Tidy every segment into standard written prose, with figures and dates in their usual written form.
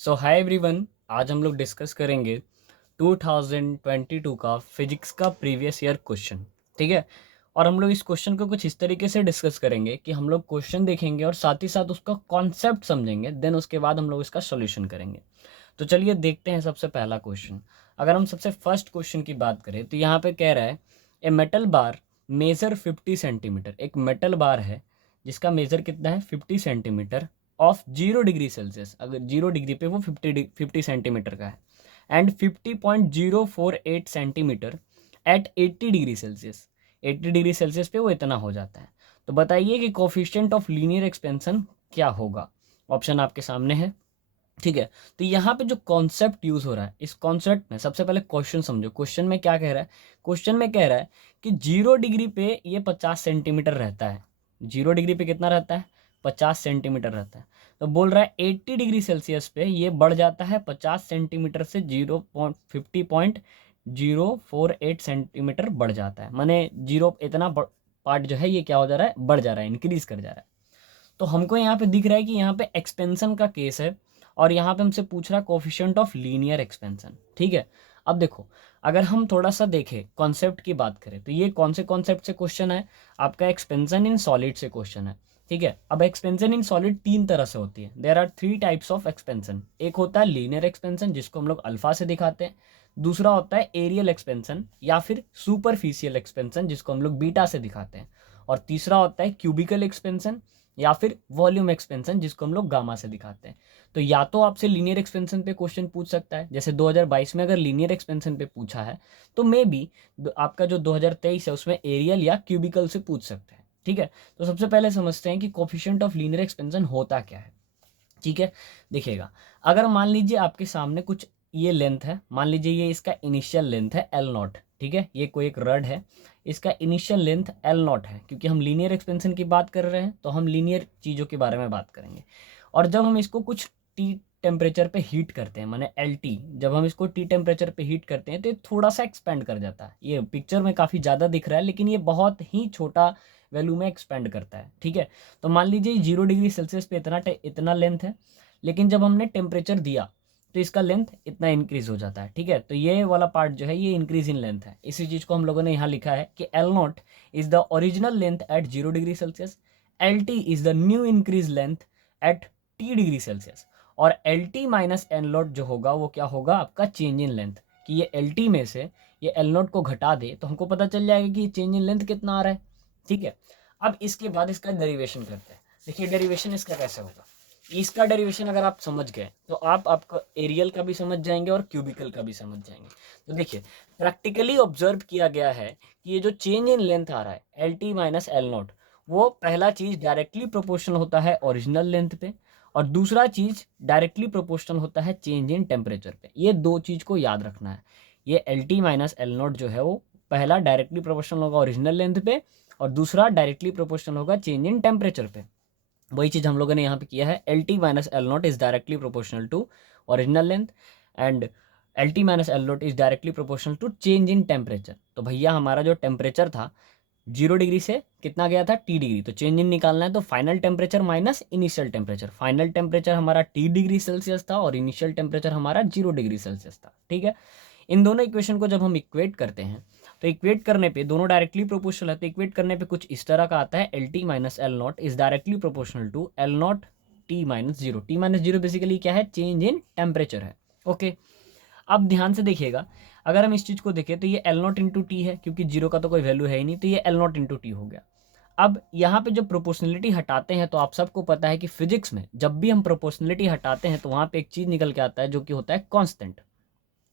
सो hi everyone, आज हम लोग डिस्कस करेंगे 2022 का फिजिक्स का प्रीवियस ईयर क्वेश्चन। ठीक है। और हम लोग इस क्वेश्चन को कुछ इस तरीके से डिस्कस करेंगे कि हम लोग क्वेश्चन देखेंगे और साथ ही साथ उसका कॉन्सेप्ट समझेंगे, देन उसके बाद हम लोग इसका सॉल्यूशन करेंगे। तो चलिए देखते हैं सबसे पहला क्वेश्चन। अगर हम सबसे फर्स्ट क्वेश्चन की बात करें तो यहाँ पे कह रहा है a metal bar measure 50 centimetre. एक मेटल बार है जिसका मेजर कितना है 50 सेंटीमीटर ऑफ 0 डिग्री सेल्सियस। अगर 0 डिग्री पे वो 50 सेंटीमीटर का है and 50.048 centimetre at 80 degree Celsius. 80 degree Celsius पे वो इतना हो जाता है। तो बताइए कि कोफिशिएंट ऑफ लीनियर एक्सपेंशन क्या होगा। ऑप्शन आपके सामने है। ठीक है। तो यहाँ पे जो कॉन्सेप्ट यूज हो रहा है, इस कॉन्सेप्ट में सबसे पहले क्वेश्चन समझो। क्वेश्चन में क्या कह रहा है? क्वेश्चन में कह रहा है कि 0 डिग्री पे ये 50 सेंटीमीटर रहता है। 0 डिग्री पे कितना रहता है? 50 सेंटीमीटर रहता है। तो बोल रहा है 80 डिग्री सेल्सियस पे ये बढ़ जाता है 50 सेंटीमीटर से 50.048 सेंटीमीटर बढ़ जाता है। माने जीरो इतना पार्ट जो है ये क्या हो जा रहा है? बढ़ जा रहा है, इंक्रीज कर जा रहा है। तो हमको यहाँ पे दिख रहा है कि यहाँ पे एक्सपेंशन का केस है और यहाँ पे हमसे पूछ रहा है कोफिशिएंट ऑफ लीनियर एक्सपेंशन। ठीक है। अब देखो, अगर हम थोड़ा सा देखें कॉन्सेप्ट की बात करें तो ये कौन से कॉन्सेप्ट से क्वेश्चन है? आपका एक्सपेंशन इन सॉलिड से क्वेश्चन है। ठीक है। अब एक्सपेंशन इन सॉलिड तीन तरह से होती है। There are 3 types of expansion. एक होता है लीनियर एक्सपेंशन जिसको हम लोग अल्फा से दिखाते हैं। दूसरा होता है एरियल एक्सपेंशन या फिर सुपरफिशियल एक्सपेंशन जिसको हम लोग बीटा से दिखाते हैं। और तीसरा होता है क्यूबिकल एक्सपेंशन या फिर वॉल्यूम एक्सपेंशन जिसको हम लोग गामा से दिखाते हैं। तो या तो आपसे लीनियर एक्सपेंशन पे क्वेश्चन पूछ सकता है, जैसे 2022 में अगर लीनियर एक्सपेंशन पे पूछा है तो मे बी आपका जो 2023 है उसमें एरियल या क्यूबिकल से पूछ सकते हैं। ठीक है। तो सबसे पहले समझते हैं कि कोफिशिएंट ऑफ लीनियर एक्सपेंशन होता क्या है। ठीक है। देखिएगा, अगर मान लीजिए आपके सामने कुछ ये लेंथ है, मान लीजिए ये इसका इनिशियल लेंथ है एल नॉट। ठीक है। ये कोई एक रड है, इसका इनिशियल लेंथ एल नॉट है। क्योंकि हम लीनियर एक्सपेंशन की बात कर रहे हैं तो हम लीनियर चीज़ों के बारे में बात करेंगे। और जब हम इसको कुछ टी टेम्परेचर पे हीट करते हैं, माने एल टी, जब हम इसको टी टेम्परेचर पे हीट करते हैं तो ये थोड़ा सा एक्सपेंड कर जाता है। ये पिक्चर में काफ़ी ज़्यादा दिख रहा है लेकिन ये बहुत ही छोटा वैल्यू में एक्सपेंड करता है। ठीक है। तो मान लीजिए 0 डिग्री सेल्सियस पे इतना लेंथ है, लेकिन जब हमने टेम्परेचर दिया तो इसका लेंथ इतना इंक्रीज हो जाता है। ठीक है। तो ये वाला पार्ट जो है ये इंक्रीज इन लेंथ है। इसी चीज़ को हम लोगों ने यहाँ लिखा है कि L naught is the original length at 0 degree Celsius, L T is the new increase length at T degree Celsius. और L T minus L naught जो होगा वो क्या होगा? आपका चेंज इन लेंथ। कि ये एल टी में से ये एल नॉट को घटा दे तो हमको पता चल जाएगा कि चेंज इन लेंथ कितना आ रहा है। ठीक है। अब इसके बाद इसका डेरिवेशन करते हैं। देखिए डेरिवेशन इसका कैसे होगा। इसका डेरिवेशन अगर आप समझ गए तो आप आपका एरियल का भी समझ जाएंगे और क्यूबिकल का भी समझ जाएंगे। तो देखिए, प्रैक्टिकली ऑब्जर्व किया गया है कि ये जो चेंज इन लेंथ आ रहा है L T minus L not, वो पहला चीज डायरेक्टली प्रोपोर्शनल होता है ओरिजिनल लेंथ पे और दूसरा चीज डायरेक्टली प्रोपोर्शनल होता है चेंज इन टेम्परेचर पे। ये दो चीज को याद रखना है। ये L T minus L naught जो है वो पहला डायरेक्टली प्रोपोर्शनल होगा ओरिजिनल लेंथ पे और दूसरा डायरेक्टली प्रोपोर्शनल होगा चेंज इन टेम्परेचर पे। वही चीज़ हम लोगों ने यहाँ पे किया है। L T minus L naught is directly proportional to original length and L T minus L naught is directly proportional to change in temperature. तो भैया हमारा जो टेम्परेचर था 0 डिग्री से कितना गया था? T degree. तो चेंज इन निकालना है तो final temperature minus initial temperature. Final temperature हमारा T डिग्री सेल्सियस था और इनिशियल टेम्परेचर हमारा 0 डिग्री सेल्सियस था। ठीक है। इन दोनों इक्वेशन को जब हम इक्वेट करते हैं तो इक्वेट करने पे दोनों डायरेक्टली प्रोपोर्शनल है, तो इक्वेट करने पे कुछ इस तरह का आता है L T minus L naught is directly proportional to L naught T minus zero. T minus zero basically क्या है? चेंज इन टेम्परेचर है। ओके। अब ध्यान से देखिएगा, अगर हम इस चीज़ को देखें तो ये एल नॉट इंटू टी है क्योंकि जीरो का तो कोई वैल्यू है ही नहीं, तो ये एल नॉट इंटू टी हो गया। अब यहाँ पे जब प्रोपोर्शनलिटी हटाते हैं तो आप सबको पता है कि फिजिक्स में जब भी हम प्रोपोर्शनलिटी हटाते हैं तो वहाँ पे एक चीज़ निकल के आता है जो कि होता है कांस्टेंट।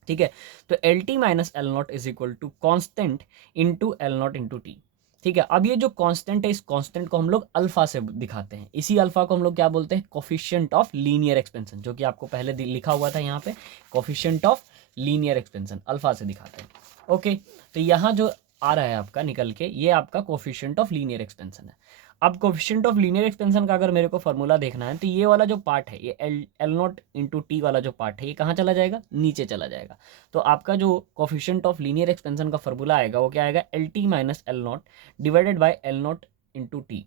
ठीक है। तो L T minus L naught is equal to constant into L naught into T. ठीक है। अब ये जो कांस्टेंट है इस कांस्टेंट को हम लोग अल्फा से दिखाते हैं। इसी अल्फा को हम लोग क्या बोलते हैं? कोफिशिएंट ऑफ लीनियर एक्सपेंशन, जो कि आपको पहले लिखा हुआ था यहाँ पे, coefficient of linear expansion alpha से दिखाते हैं। ओके। तो यहाँ जो आ रहा है आपका निकल के, ये आपका कोफिशिएंट ऑफ लीनियर एक्सपेंशन है। अब कोफिशिएंट ऑफ लीनियर एक्सपेंशन का अगर मेरे को फॉर्मूला देखना है तो ये वाला जो पार्ट है, ये एल नॉट इंटू टी वाला जो पार्ट है, ये कहाँ चला जाएगा? नीचे चला जाएगा। तो आपका जो कोफिशिएंट ऑफ लीनियर एक्सपेंशन का फॉर्मूला आएगा वो क्या आएगा? L T minus L not divided by L naught into T.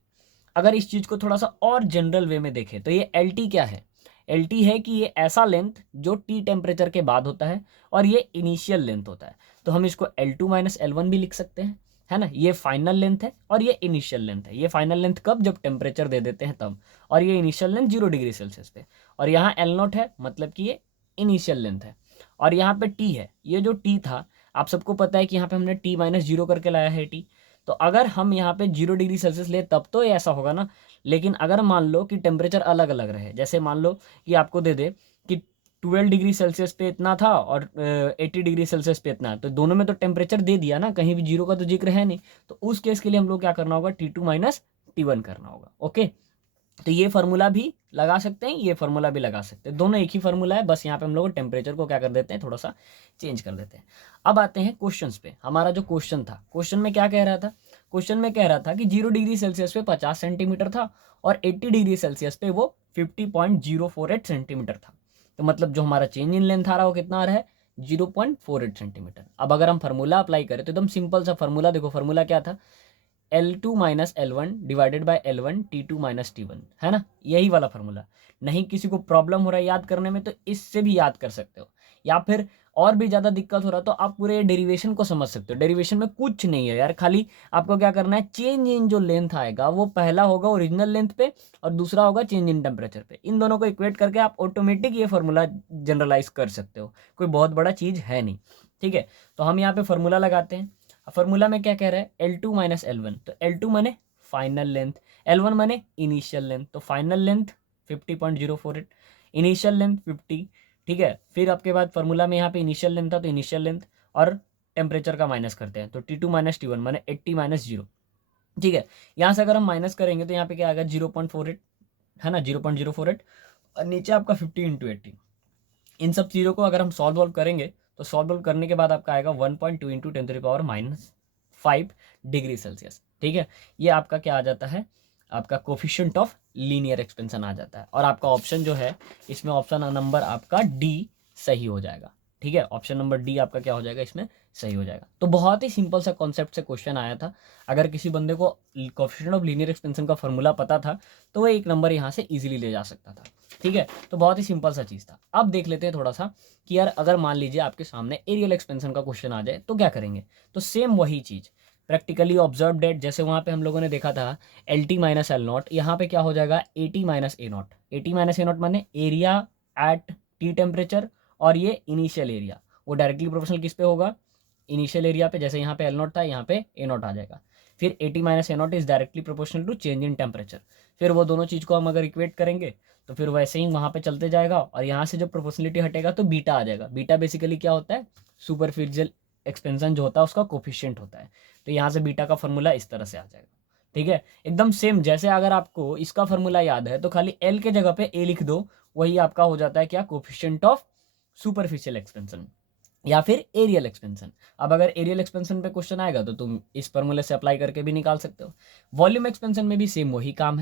अगर इस चीज़ को थोड़ा सा और जनरल वे में देखें तो ये एल टी क्या है? LT है कि ये ऐसा लेंथ जो T टेम्परेचर के बाद होता है और ये इनिशियल लेंथ होता है। तो हम इसको L2 माइनस L1 भी लिख सकते हैं, है ना। ये फाइनल लेंथ है और ये इनिशियल लेंथ है। ये फाइनल लेंथ कब, जब टेम्परेचर दे देते हैं तब, और ये इनिशियल लेंथ 0 डिग्री सेल्सियस पे। और यहाँ L0 है, मतलब कि ये इनिशियल लेंथ है। और यहाँ पे T है, ये जो T था आप सबको पता है कि यहाँ पे हमने T माइनस 0 करके लाया है T। तो अगर हम यहाँ पे 0 डिग्री सेल्सियस ले तब तो ये ऐसा होगा ना। लेकिन अगर मान लो कि टेम्परेचर अलग अलग रहे, जैसे मान लो कि आपको दे दे कि 12 डिग्री सेल्सियस पे इतना था और 80 डिग्री सेल्सियस पे इतना, तो दोनों में तो टेम्परेचर दे दिया ना, कहीं भी जीरो का तो जिक्र है नहीं। तो उस केस के लिए हम लोग क्या करना होगा, T2 माइनस T1 करना होगा। ओके, तो ये फार्मूला भी लगा सकते हैं, ये फार्मूला भी लगा सकते हैं, दोनों एक ही फार्मूला है, बस यहाँ पे हम लोग टेम्परेचर को क्या कर देते हैं, थोड़ा सा चेंज कर देते हैं। अब आते हैं क्वेश्चंस पे। हमारा जो क्वेश्चन था, क्वेश्चन में क्या कह रहा था, क्वेश्चन में कह रहा था कि 0 डिग्री सेल्सियस पे 50 सेंटीमीटर था और 80 डिग्री सेल्सियस पे वो 50.048 सेंटीमीटर था। तो मतलब जो हमारा चेंज इन लेंथ आ रहा है वो कितना आ रहा है, 0.48 सेंटीमीटर। अब अगर हम फार्मूला अप्लाई करें तो एकदम सिंपल सा फार्मूला, देखो फार्मूला क्या था, L2 minus L1 divided by L1 T2 minus T1, है ना, यही वाला फार्मूला। नहीं किसी को प्रॉब्लम हो रहा है याद करने में तो इससे भी याद कर सकते हो, या फिर और भी ज़्यादा दिक्कत हो रहा है तो आप पूरे डेरिवेशन को समझ सकते हो। डेरिवेशन में कुछ नहीं है यार, खाली आपको क्या करना है, चेंज इन जो लेंथ आएगा वो पहला होगा ओरिजिनल लेंथ पे और दूसरा होगा चेंज इन टेम्परेचर पे। इन दोनों को इक्वेट करके आप ऑटोमेटिक ये फार्मूला जनरलाइज कर सकते हो, कोई बहुत बड़ा चीज़ है नहीं। ठीक है, तो हम यहाँ पे फार्मूला लगाते हैं। फार्मूला में क्या कह रहा है, L2 माइनस L1, तो L2 माने फाइनल लेंथ, L1 माने इनिशियल लेंथ। तो फाइनल लेंथ 50.048, इनिशियल लेंथ 50। ठीक है, फिर आपके बाद फार्मूला में यहाँ पे इनिशियल लेंथ था तो इनिशियल लेंथ और टेम्परेचर का माइनस करते हैं, तो T2 माइनस T1 माने 80 माइनस 0। ठीक है, यहाँ से अगर हम माइनस करेंगे तो यहाँ पे क्या आएगा, 0.48, है ना, 0.048, और नीचे आपका 50 इंटू 80। इन सब चीज़ों को अगर हम सॉल्व करेंगे तो सॉल्व करने के बाद आपका आएगा 1.2 इंटू 10⁻⁵ डिग्री सेल्सियस। ठीक है, ये आपका क्या आ जाता है, आपका कोफिशिएंट ऑफ लीनियर एक्सपेंशन आ जाता है। और आपका ऑप्शन जो है इसमें, ऑप्शन नंबर आपका डी सही हो जाएगा। ठीक है, ऑप्शन नंबर डी आपका क्या हो जाएगा, इसमें सही हो जाएगा। तो बहुत ही सिंपल सा कॉन्सेप्ट से क्वेश्चन आया था। अगर किसी बंदे को कोफिशिएंट ऑफ लीनियर एक्सपेंशन का फॉर्मूला पता था तो वो एक नंबर यहाँ से इजीली ले जा सकता था। ठीक है, तो बहुत ही सिंपल सा चीज़ था। अब देख लेते हैं थोड़ा सा कि यार अगर मान लीजिए आपके सामने एरियल एक्सपेंशन का क्वेश्चन आ जाए तो क्या करेंगे। तो सेम वही चीज़, प्रैक्टिकली ऑब्जर्व डेट, जैसे वहाँ पे हम लोगों ने देखा था LT माइनस L0, यहाँ पे क्या हो जाएगा, AT minus A0। AT minus A0 माने एरिया एट T टेम्परेचर, और ये इनिशियल एरिया, वो डायरेक्टली प्रोपोर्शनल किस पे होगा, इनिशियल एरिया पे। जैसे यहाँ पे L0 था, यहाँ पे A0 आ जाएगा। फिर AT minus A0 is directly proportional to change in temperature. फिर वो दोनों चीज़ को हम अगर इक्वेट करेंगे तो फिर वैसे ही वहाँ पे चलते जाएगा, और यहाँ से जब प्रोपोर्शनलिटी हटेगा तो बीटा आ जाएगा। बीटा बेसिकली क्या होता है, सुपरफिशियल एक्सपेंशन जो होता है उसका कोफिशिएंट होता है। तो यहाँ से बीटा का फॉर्मूला इस तरह से आ जाएगा। ठीक है, एकदम सेम। जैसे अगर आपको इसका फॉर्मूला याद है तो खाली एल के जगह पे ए लिख दो, वही आपका हो जाता है क्या, कोफिशिएंट ऑफ सुपरफिशियल एक्सपेंशन या फिर एरियल एक्सपेंशन। अब अगर एरियल एक्सपेंशन पे क्वेश्चन आएगा तो तुम इस फॉर्मूले से अप्लाई करके भी निकाल सकते हो। वॉल्यूम एक्सपेंशन में भी सेम वही काम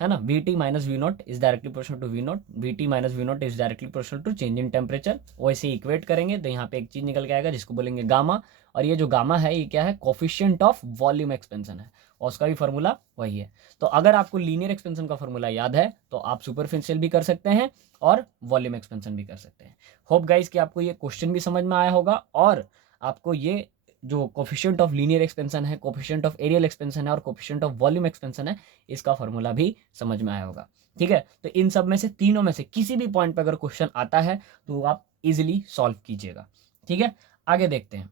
है ना। VT minus V0 is directly proportional to V0, VT minus V0 is directly proportional to change in temperature. वैसे इक्वेट करेंगे तो यहाँ पे एक चीज निकल के आएगा जिसको बोलेंगे गामा, और ये जो गामा है ये क्या है, कोफिशिएंट ऑफ वॉल्यूम एक्सपेंशन है, और उसका भी फॉर्मूला वही है। तो अगर आपको लीनियर एक्सपेंशन का फॉर्मूला याद है तो आप सुपरफिशियल भी कर सकते हैं और वॉल्यूम एक्सपेंशन भी कर सकते हैं। होप गाइस कि आपको ये क्वेश्चन भी समझ में आया होगा, और आपको ये जो कोफिशिएंट ऑफ लीनियर एक्सपेंशन है, कोफिशिएंट ऑफ एरियल एक्सपेंशन है और कोफिशिएंट ऑफ वॉल्यूम एक्सपेंशन है, इसका फॉर्मूला भी समझ में आया होगा। ठीक है, तो इन सब में से, तीनों में से किसी भी पॉइंट पे अगर क्वेश्चन आता है तो आप इजीली सॉल्व कीजिएगा। ठीक है, आगे देखते हैं।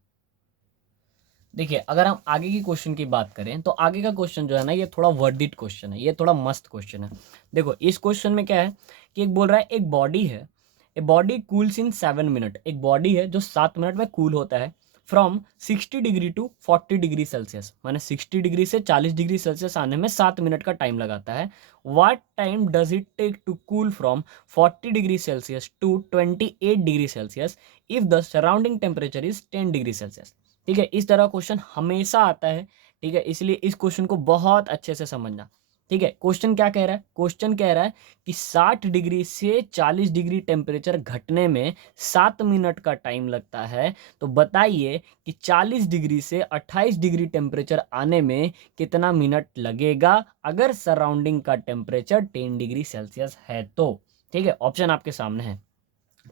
देखिए, अगर हम आगे की क्वेश्चन की बात करें तो आगे का क्वेश्चन जो है ना, ये थोड़ा वर्डिट क्वेश्चन है, ये थोड़ा मस्त क्वेश्चन है। देखो इस क्वेश्चन में क्या है कि एक बोल रहा है, एक बॉडी है, a body cools in 7 minute. एक बॉडी है जो 7 मिनट में कूल होता है from 60 degree to 40 degree Celsius, माने 60 डिग्री से 40 डिग्री सेल्सियस आने में 7 मिनट का टाइम लगाता है। What time does it take to cool from 40 degree Celsius to 28 degree Celsius if the surrounding temperature is 10 degree Celsius. ठीक है, इस तरह क्वेश्चन हमेशा आता है। ठीक है, इसलिए इस क्वेश्चन को बहुत अच्छे से समझना। ठीक है, क्वेश्चन क्या कह रहा है, क्वेश्चन कह रहा है कि 60 डिग्री से 40 डिग्री टेम्परेचर घटने में 7 मिनट का टाइम लगता है। तो बताइए कि 40 डिग्री से 28 डिग्री टेम्परेचर आने में कितना मिनट लगेगा अगर सराउंडिंग का टेम्परेचर 10 डिग्री सेल्सियस है तो। ठीक है, ऑप्शन आपके सामने है।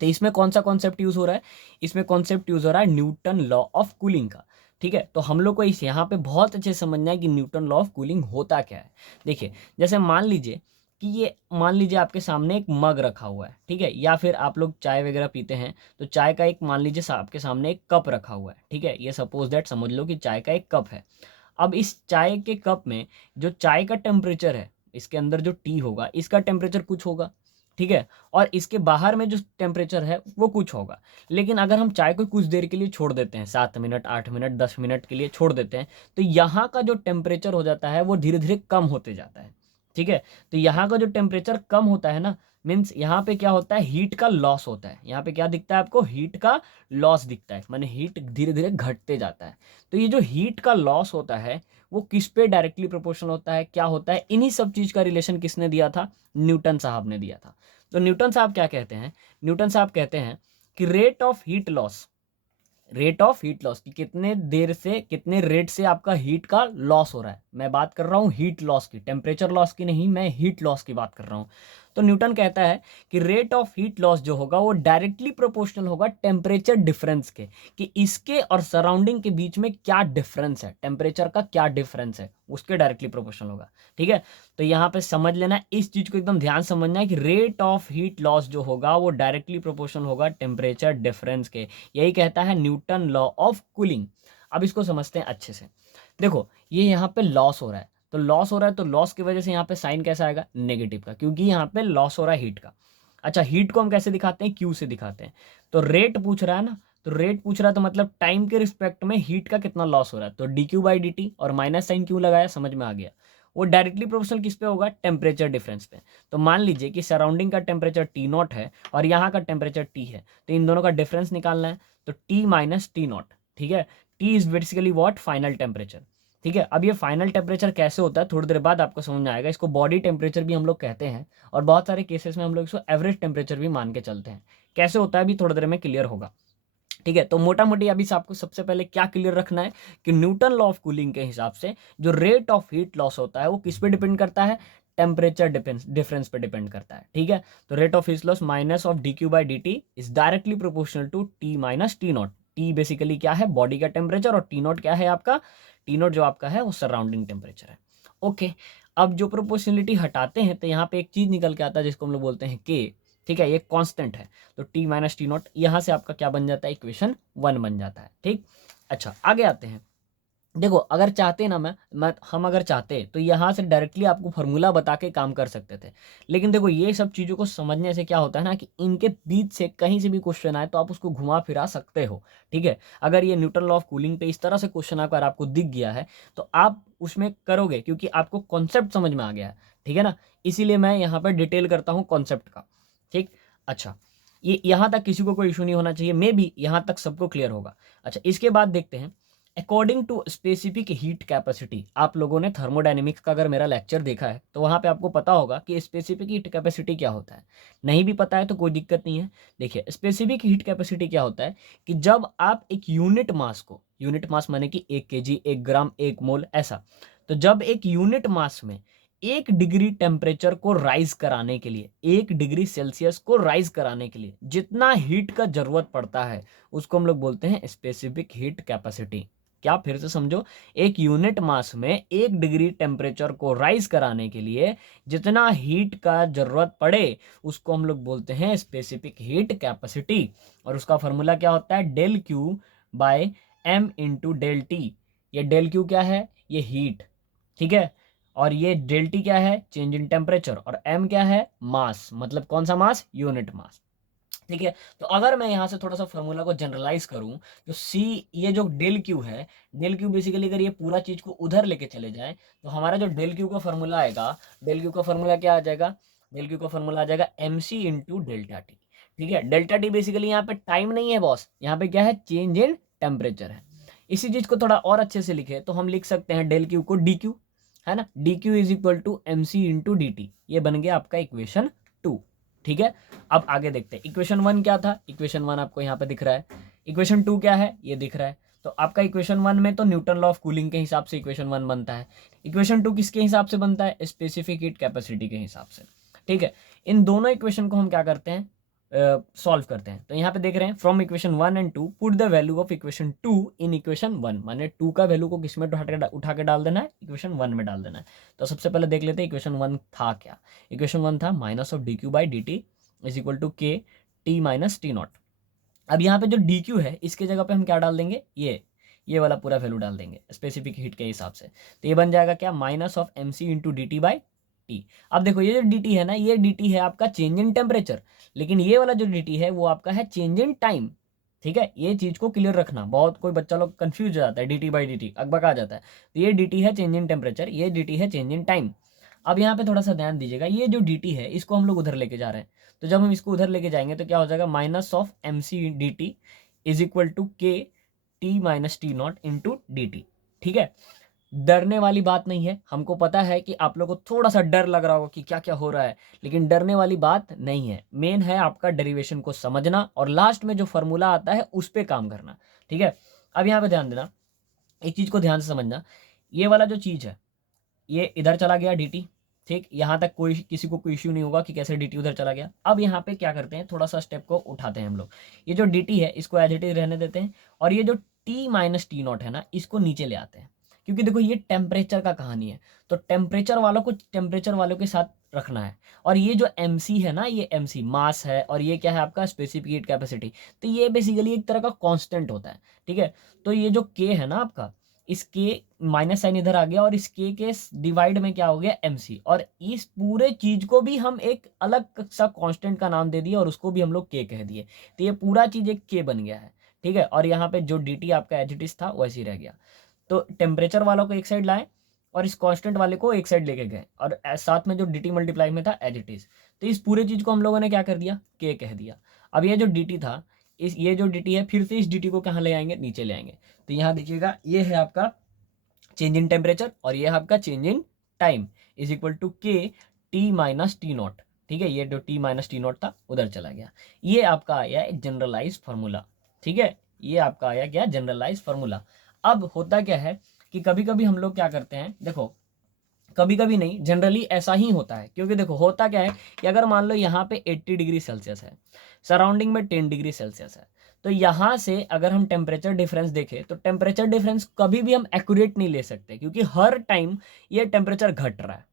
तो इसमें कौन सा कॉन्सेप्ट यूज हो रहा है, इसमें कॉन्सेप्ट यूज हो रहा है न्यूटन लॉ ऑफ कूलिंग का। ठीक है, तो हम लोग को इस यहाँ पे बहुत अच्छे से समझना है कि न्यूटन लॉ ऑफ कूलिंग होता क्या है। देखिए, जैसे मान लीजिए कि ये, मान लीजिए आपके सामने एक मग रखा हुआ है, ठीक है, या फिर आप लोग चाय वगैरह पीते हैं तो चाय का एक, मान लीजिए आपके सामने एक कप रखा हुआ है, ठीक है, ये सपोज दैट समझ लो कि चाय का एक कप है। अब इस चाय के कप में जो चाय का टेम्परेचर है, इसके अंदर जो टी होगा इसका टेम्परेचर कुछ होगा, ठीक है, और इसके बाहर में जो टेम्परेचर है वो कुछ होगा। लेकिन अगर हम चाय को कुछ देर के लिए छोड़ देते हैं, 7 मिनट, 8 मिनट, 10 मिनट के लिए छोड़ देते हैं, तो यहाँ का जो टेम्परेचर हो जाता है वो धीरे धीरे कम होते जाता है। ठीक है, तो यहाँ का जो टेम्परेचर कम होता है ना, मीन्स यहाँ पे क्या होता है, हीट का लॉस होता है। यहाँ पे क्या दिखता है आपको, हीट का लॉस दिखता है, माने हीट धीरे धीरे घटते जाता है। तो ये जो हीट का लॉस होता है वो किस पे डायरेक्टली प्रोपोर्शनल होता है, क्या होता है, इन्हीं सब चीज का रिलेशन किसने दिया था, न्यूटन साहब ने दिया था। तो न्यूटन साहब क्या कहते हैं, न्यूटन साहब कहते हैं कि rate of heat loss, rate of heat loss, कि कितने देर से, कितने रेट से आपका हीट का लॉस हो रहा है। मैं बात कर रहा हूँ हीट लॉस की, टेम्परेचर लॉस की नहीं, मैं हीट लॉस की बात कर रहा हूँ। तो न्यूटन कहता है कि रेट ऑफ हीट लॉस जो होगा वो डायरेक्टली प्रोपोर्शनल होगा टेम्परेचर डिफरेंस के, कि इसके और सराउंडिंग के बीच में क्या डिफरेंस है, टेम्परेचर का क्या डिफरेंस है, उसके डायरेक्टली प्रोपोर्शनल होगा। ठीक है, तो यहाँ पे समझ लेना, इस चीज को एकदम ध्यान समझना है कि रेट ऑफ हीट लॉस जो होगा वो डायरेक्टली प्रोपोर्शनल होगा टेम्परेचर डिफरेंस के। यही कहता है न्यूटन लॉ ऑफ कूलिंग। अब इसको समझते हैं अच्छे से। देखो, ये यहाँ पे लॉस हो रहा है, तो लॉस हो रहा है, तो लॉस की वजह से यहाँ पे साइन कैसा आएगा, नेगेटिव का, क्योंकि यहाँ पे लॉस हो रहा है हीट का। अच्छा, हीट को हम कैसे दिखाते हैं, क्यू से दिखाते हैं। तो रेट पूछ रहा है ना, तो रेट पूछ रहा है तो मतलब टाइम के रिस्पेक्ट में हीट का कितना लॉस हो रहा है, तो D Q by D T, और माइनस साइन क्यों लगाया, समझ में आ गया। वो डायरेक्टली प्रोपोर्शनल किस पे होगा, टेम्परेचर डिफरेंस पे। तो मान लीजिए कि सराउंडिंग का टेम्परेचर टी नॉट है और यहाँ का टेम्परेचर टी है, तो इन दोनों का डिफरेंस निकालना है, तो टी माइनस टी नॉट। ठीक है, T is basically what, final temperature. ठीक है, अब ये फाइनल टेम्परेचर कैसे होता है थोड़ी देर बाद आपको समझ में आएगा। इसको बॉडी टेम्परेचर भी हम लोग कहते हैं, और बहुत सारे केसेस में हम लोग इसको एवरेज टेम्परेचर भी मान के चलते हैं। कैसे होता है अभी थोड़ी देर में क्लियर होगा। ठीक है, तो मोटा मोटी अभी से आपको सबसे पहले क्या क्लियर रखना है कि न्यूटन लॉ ऑफ कूलिंग के हिसाब से जो रेट ऑफ हीट लॉस होता है वो किस पे डिपेंड करता है, टेम्परेचर डिफरेंस पे डिपेंड करता है। ठीक है, तो rate of heat loss minus of d Q by D T is directly proportional to T minus T naught. T basically क्या है, बॉडी का टेम्परेचर, और टी नॉट क्या है आपका, टी नॉट जो आपका है वो सराउंडिंग टेम्परेचर है। ओके, अब जो प्रोपोर्शनलिटी हटाते हैं तो यहाँ पे एक चीज निकल के आता है जिसको हम लोग बोलते हैं के। ठीक है, ये कांस्टेंट है, तो टी माइनस टी नॉट यहाँ से आपका क्या बन जाता है, इक्वेशन 1 बन जाता है। ठीक, अच्छा आगे आते हैं। देखो, अगर चाहते ना हम अगर चाहते तो यहाँ से डायरेक्टली आपको फॉर्मूला बता के काम कर सकते थे। लेकिन देखो, ये सब चीज़ों को समझने से क्या होता है ना कि इनके बीच से कहीं से भी क्वेश्चन आए तो आप उसको घुमा फिरा सकते हो। ठीक है, अगर ये न्यूटन लॉ ऑफ कूलिंग पे इस तरह से क्वेश्चन अगर आपको दिख गया है तो आप उसमें करोगे, क्योंकि आपको कॉन्सेप्ट समझ में आ गया है। ठीक है ना, इसीलिए मैं यहाँ पर डिटेल करता हूँ कॉन्सेप्ट का। ठीक, अच्छा, ये यहाँ तक किसी को कोई इशू नहीं होना चाहिए, मे बी यहाँ तक सबको क्लियर होगा। अच्छा, इसके बाद देखते हैं according to specific heat capacity. आप लोगों ने थर्मोडायनेमिक्स का अगर मेरा लेक्चर देखा है तो वहाँ पे आपको पता होगा कि स्पेसिफिक हीट कैपेसिटी क्या होता है। नहीं भी पता है तो कोई दिक्कत नहीं है। देखिए, स्पेसिफिक हीट कैपेसिटी क्या होता है कि जब आप एक यूनिट मास को, यूनिट मास माने कि 1 kg, 1 ग्राम, 1 मोल, ऐसा, तो जब एक यूनिट मास में 1 डिग्री टेम्परेचर को राइज कराने के लिए, 1 डिग्री सेल्सियस को राइज कराने के लिए जितना हीट का जरूरत पड़ता है उसको हम लोग बोलते हैं स्पेसिफिक हीट कैपेसिटी। क्या, फिर से समझो, एक यूनिट मास में 1 डिग्री टेम्परेचर को राइज कराने के लिए जितना हीट का जरूरत पड़े उसको हम लोग बोलते हैं स्पेसिफिक हीट कैपेसिटी। और उसका फॉर्मूला क्या होता है, del Q by m into del T. ये डेल क्यू क्या है, ये हीट। ठीक है, और ये डेल टी क्या है, चेंज इन टेम्परेचर, और एम क्या है, मास, मतलब कौन सा मास, यूनिट मास। ठीक है, तो अगर मैं यहाँ से थोड़ा सा फॉर्मूला को जनरलाइज करूँ, तो सी, ये जो डेल क्यू है, डेल क्यू बेसिकली अगर ये पूरा चीज को उधर लेके चले जाए तो हमारा जो डेल क्यू का फॉर्मूला आएगा, डेल क्यू का फॉर्मूला क्या आ जाएगा, डेल क्यू का फॉर्मूला आ जाएगा एम सी इंटू डेल्टा टी। ठीक है, डेल्टा टी बेसिकली यहाँ पे टाइम नहीं है बॉस, यहाँ पे क्या है, चेंज इन टेम्परेचर है। इसी चीज को थोड़ा और अच्छे से लिखे तो हम लिख सकते हैं डेल क्यू को डी क्यू, है ना, d Q is equal to m C into D T. ये बन गया आपका इक्वेशन 2। ठीक है, अब आगे देखते हैं इक्वेशन 1 क्या था। इक्वेशन 1 आपको यहाँ पे दिख रहा है, इक्वेशन 2 क्या है, ये दिख रहा है। तो आपका इक्वेशन 1 में तो न्यूटन लॉ ऑफ कूलिंग के हिसाब से इक्वेशन 1 बनता है, इक्वेशन 2 किसके हिसाब से बनता है, स्पेसिफिक हीट कैपेसिटी के हिसाब से। ठीक है। इन दोनों इक्वेशन को हम क्या करते हैं, सॉल्व करते हैं। तो यहाँ पे देख रहे हैं from equation 1 and 2 put the value of equation 2 in equation 1, माने 2 का वैल्यू को किस में उठा के डाल देना है, इक्वेशन 1 में डाल देना है। तो सबसे पहले देख लेते हैं इक्वेशन 1 था क्या। इक्वेशन 1 था minus of d Q by D T is equal to K T minus T naught. अब यहाँ पे जो डी क्यू है इसके जगह पे हम क्या डाल देंगे, ये वाला पूरा वैल्यू डाल देंगे स्पेसिफिक हीट के हिसाब से। तो ये बन जाएगा क्या, minus of M C into D T by T. अब देखो ये जो डी टी है ना, ये डी टी है आपका चेंज इन टेम्परेचर, लेकिन ये वाला जो डी टी है वो आपका है चेंज इन टाइम। ठीक है, ये चीज को क्लियर रखना, बहुत कोई बच्चा लोग कंफ्यूज हो जाता है, D T by D T अकबक आ जाता है। तो ये डी टी है चेंज इन टेम्परेचर, ये डी टी है चेंज इन टाइम। अब यहाँ पे थोड़ा सा ध्यान दीजिएगा, ये जो डी टी है इसको हम लोग उधर लेके जा रहे हैं। तो जब हम इसको उधर लेके जाएंगे तो क्या हो जाएगा, minus of M C D T is equal to K T minus T naught into D T. ठीक है, डरने वाली बात नहीं है, हमको पता है कि आप लोग को थोड़ा सा डर लग रहा होगा कि क्या क्या हो रहा है, लेकिन डरने वाली बात नहीं है। मेन है आपका डेरिवेशन को समझना और लास्ट में जो फॉर्मूला आता है उस पर काम करना। ठीक है, अब यहाँ पे ध्यान देना, एक चीज को ध्यान से समझना, ये वाला जो चीज है ये इधर चला गया dt। ठीक, यहाँ तक कोई किसी को कोई इश्यू नहीं होगा कि कैसे dt उधर चला गया। अब यहाँ पे क्या करते हैं, थोड़ा सा स्टेप को उठाते हैं हम लोग, ये जो dt है इसको एज इट इज रहने देते हैं, और ये जो t माइनस टी नॉट है ना इसको नीचे ले आते हैं, क्योंकि देखो ये टेम्परेचर का कहानी है, तो टेम्परेचर वालों को टेम्परेचर वालों के साथ रखना है। और ये जो mc है ना, ये mc मास है, और ये क्या है आपका स्पेसिफिक हीट कैपेसिटी, तो ये बेसिकली एक तरह का कांस्टेंट होता है। ठीक है, तो ये जो k है ना आपका, इस के माइनस साइन इधर आ गया, और इस के डिवाइड में क्या हो गया mc, और इस पूरे चीज को भी हम एक अलग सा कांस्टेंट का नाम दे दिए और उसको भी हम लोग k कह दिए, तो ये पूरा चीज एक k बन गया है। ठीक है, और यहाँ पे जो dt आपका एज इट इज था वैसे ही रह गया। तो टेम्परेचर वालों को एक साइड लाए और इस कांस्टेंट वाले को एक साइड लेके गए, और साथ में जो dt मल्टीप्लाई में था एज इट इज, तो इस पूरे चीज को हम लोगों ने क्या कर दिया, k कह दिया। अब ये जो dt था, इस ये जो dt है फिर से इस dt को कहाँ ले आएंगे, नीचे ले आएंगे। तो यहाँ देखिएगा ये है आपका चेंज इन टेम्परेचर और ये है आपका change in time is equal to K T minus T naught. ठीक है, ये जो टी माइनस टी नॉट था उधर चला गया, ये आपका आया एक जनरलाइज फार्मूला। ठीक है, ये आपका आया क्या, जनरलाइज फार्मूला। अब होता क्या है कि कभी कभी हम लोग क्या करते हैं, देखो कभी कभी नहीं, जनरली ऐसा ही होता है, क्योंकि देखो होता क्या है कि अगर मान लो यहाँ पे 80 डिग्री सेल्सियस है, सराउंडिंग में 10 डिग्री सेल्सियस है, तो यहाँ से अगर हम टेम्परेचर डिफरेंस देखें तो टेम्परेचर डिफरेंस कभी भी हम एक्यूरेट नहीं ले सकते, क्योंकि हर टाइम ये टेम्परेचर घट रहा है।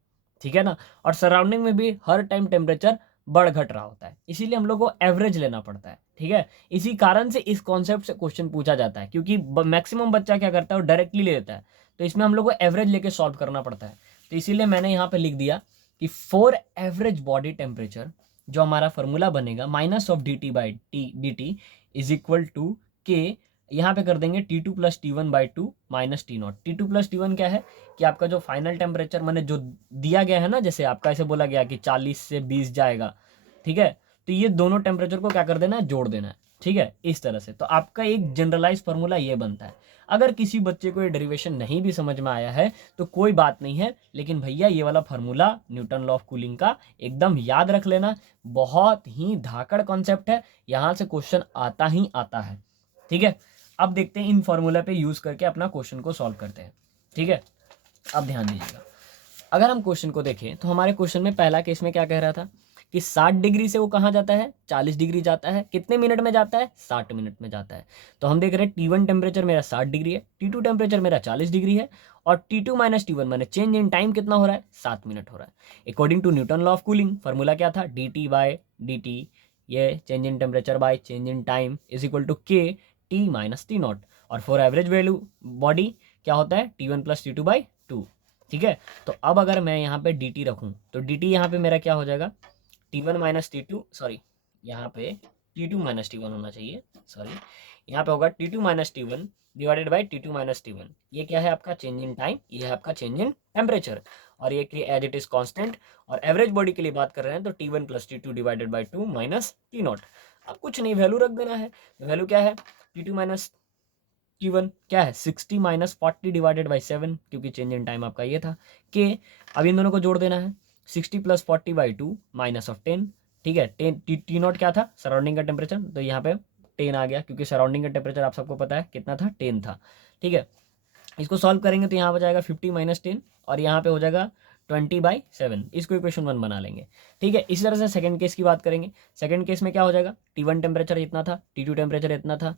ठीक है ना, और सराउंडिंग में भी हर टाइम टेम्परेचर बढ़ घट रहा होता है, इसीलिए हम लोग को एवरेज लेना पड़ता है। ठीक है, इसी कारण से इस कॉन्सेप्ट से क्वेश्चन पूछा जाता है, क्योंकि मैक्सिमम बच्चा क्या करता है, वो डायरेक्टली ले लेता है, तो इसमें हम लोग को एवरेज लेके सॉल्व करना पड़ता है। तो इसीलिए मैंने यहाँ पे लिख दिया कि फॉर एवरेज बॉडी टेम्परेचर जो हमारा फॉर्मूला बनेगा minus of D T by D T is equal to K, यहाँ पे कर देंगे T2 plus T1 by two minus T naught. T2 plus T1 क्या है कि आपका जो फाइनल टेम्परेचर मैंने जो दिया गया है ना, जैसे आपका ऐसे बोला गया कि 40 से 20 जाएगा। ठीक है, तो ये दोनों टेम्परेचर को क्या कर देना है, जोड़ देना है। ठीक है, इस तरह से तो आपका एक जनरलाइज फार्मूला ये बनता है। अगर किसी बच्चे को ये डेरिवेशन नहीं भी समझ में आया है तो कोई बात नहीं है, लेकिन भैया ये वाला formula Newton law of cooling का एकदम याद रख लेना, बहुत ही धाकड़ कॉन्सेप्ट है, यहाँ से क्वेश्चन आता ही आता है। ठीक है, अब देखते हैं इन फार्मूला पे यूज करके अपना क्वेश्चन को सॉल्व करते हैं। ठीक है, अब ध्यान दीजिएगा, अगर हम क्वेश्चन को देखें तो हमारे क्वेश्चन में पहला केस में क्या कह रहा था कि 60 डिग्री से वो कहाँ जाता है, 40 डिग्री जाता है, कितने मिनट में जाता है, 60 मिनट में जाता है। तो हम देख रहे हैं T1 टेम्परेचर मेरा 60 डिग्री है, T2 टेम्परेचर मेरा 40 डिग्री है, और T2 माइनस T1 मैंने चेंज इन टाइम कितना हो रहा है, 7 मिनट हो रहा है। According to Newton law of cooling formula क्या था, dt बाय dt, ये change in temperature by change in time is equal to K T minus T naught, और फॉर एवरेज वैल्यू बॉडी क्या होता है T1 plus T2 by two. ठीक है, तो अब अगर मैं यहाँ पे dt रखूँ तो dt यहाँ पे मेरा क्या हो जाएगा, T1 माइनस T2, सॉरी यहाँ पे T2 माइनस T1 होना चाहिए, सॉरी यहाँ पे होगा T2 minus T1 divided by T2 minus T1। ये क्या है आपका चेंज इन टाइम, ये है आपका चेंज इन टेम्परेचर, और ये एज इट इज कांस्टेंट। और एवरेज बॉडी के लिए बात कर रहे हैं तो T1 plus T2 divided by 2 minus T naught. अब कुछ नहीं, वैल्यू रख देना है। वैल्यू क्या है, T2 माइनस T1 क्या है 60 माइनस 40 डिवाइडेड बाई 7, क्योंकि चेंज इन टाइम आपका ये था के। अब इन दोनों को जोड़ देना है, 60 प्लस 40 बाई 2 माइनस ऑफ 10। ठीक है, 10 टी नॉट क्या था, सराउंडिंग का टेम्परेचर, तो यहाँ पे 10 आ गया, क्योंकि सराउंडिंग का टेम्परेचर आप सबको पता है कितना था, 10 था। ठीक है, इसको सॉल्व करेंगे तो यहाँ पर जाएगा 50 माइनस 10, और यहाँ पे हो जाएगा 20/7, इसको इक्वेशन 1 बना लेंगे। ठीक है, इसी तरह से सेकंड केस की बात करेंगे। सेकंड केस में क्या हो जाएगा, T1 टेम्परेचर इतना था, T2 टेम्परेचर इतना था,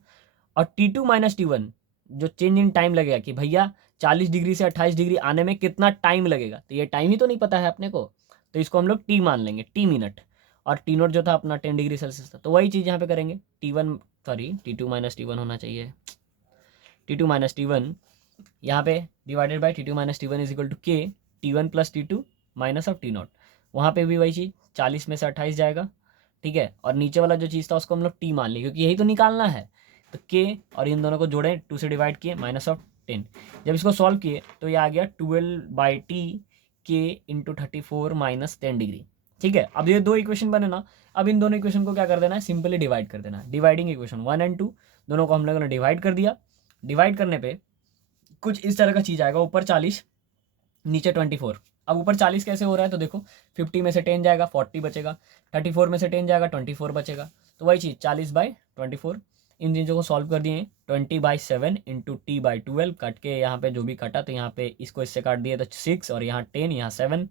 और T2 माइनस T1 जो चेंज इन टाइम लगेगा कि भैया 40 डिग्री से 28 डिग्री आने में कितना टाइम लगेगा, तो ये टाइम ही तो नहीं पता है अपने को, तो इसको हम लोग टी मान लेंगे, टी मिनट। और टी नोट जो था अपना 10 डिग्री सेल्सियस था, तो वही चीज़ यहाँ पे करेंगे। T2 माइनस T1 होना चाहिए, T2 माइनस T1 यहाँ पे divided by T2 minus T1 is equal to K T1 plus T2 minus of T naught. वहाँ पे भी वही चीज़, 40 में से 28 जाएगा। ठीक है, और नीचे वाला जो चीज़ था उसको हम लोग टी मान लिया, क्योंकि यही तो निकालना है। तो के और इन दोनों को जोड़े, 2 से डिवाइड किए, माइनस ऑफ 10। जब इसको सॉल्व किए तो ये आ गया 12/T के इंटू 34 माइनस 10 डिग्री। ठीक है, अब ये दो इक्वेशन बने ना, अब इन दोनों इक्वेशन को क्या कर देना है, सिंपली डिवाइड कर देना है। डिवाइडिंग इक्वेशन 1 और 2 दोनों को हम लोगों ने डिवाइड कर दिया। डिवाइड करने पे कुछ इस तरह का चीज़ आएगा, ऊपर 40 नीचे 24। अब ऊपर 40 कैसे हो रहा है, तो देखो 50 में से 10 जाएगा, 40 बचेगा, 34 में से 10 जाएगा, 24 बचेगा। तो वही चीज़ 40/24, इन चीज़ों को सॉल्व कर दिए। 20/7 इंटू T/12 कट के यहाँ पे जो भी कटा, तो यहाँ पे इसको इससे काट दिए तो 6, और यहाँ 10, यहाँ 7,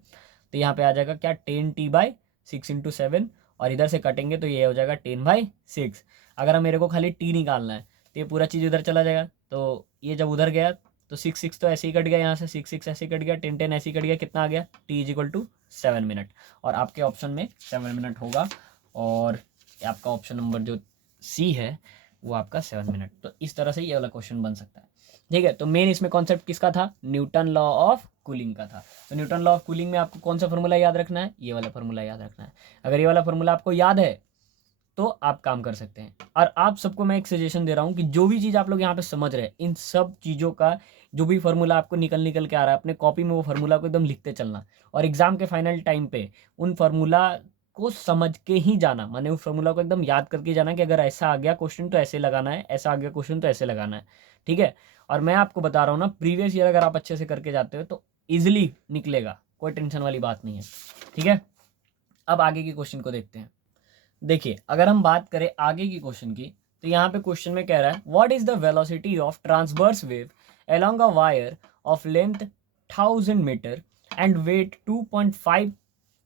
तो यहाँ पे आ जाएगा क्या 10T/6 इंटू 7, और इधर से कटेंगे तो ये हो जाएगा 10/6। अगर हम मेरे को खाली टी निकालना है तो ये पूरा चीज़ उधर चला जाएगा, तो ये जब उधर गया तो 6 तो ऐसे ही कट गया, यहाँ से 6 ऐसे ही कट गया, 10 ऐसे ही कट गया, कितना आ गया, T is equal to 7 minute. और आपके ऑप्शन में 7 मिनट होगा, और आपका ऑप्शन नंबर जो सी है वो आपका 7 मिनट। तो इस तरह से ये वाला क्वेश्चन बन सकता है। ठीक है, तो मेन इसमें कॉन्सेप्ट किसका था, न्यूटन लॉ ऑफ कूलिंग का था। तो न्यूटन लॉ ऑफ कूलिंग में आपको कौन सा फॉर्मूला याद रखना है, ये वाला फॉर्मूला याद रखना है। अगर ये वाला फॉर्मूला आपको याद है तो आप काम कर सकते हैं। और आप सबको मैं एक सजेशन दे रहा हूँ कि जो भी चीज़ आप लोग यहाँ पे समझ रहे हैं, इन सब चीज़ों का जो भी फार्मूला आपको निकल के आ रहा है, अपने कॉपी में वो फार्मूला को एकदम लिखते चलना, और एग्जाम के फाइनल टाइम पे उन फार्मूला को समझ के ही जाना, माने उस फार्मूला को एकदम याद करके जाना कि अगर ऐसा आ गया क्वेश्चन तो ऐसे लगाना है, ऐसा आ गया क्वेश्चन तो ऐसे लगाना है। ठीक है, और मैं आपको बता रहा हूँ ना, प्रीवियस ईयर अगर आप अच्छे से करके जाते हो तो ईजिली निकलेगा, कोई टेंशन वाली बात नहीं है। ठीक है, अब आगे की क्वेश्चन को देखते हैं। देखिए, अगर हम बात करें आगे की क्वेश्चन की, तो यहाँ पे क्वेश्चन में कह रहा है what is the velocity of transverse wave along a wire of length 1000 metre and weight 2.5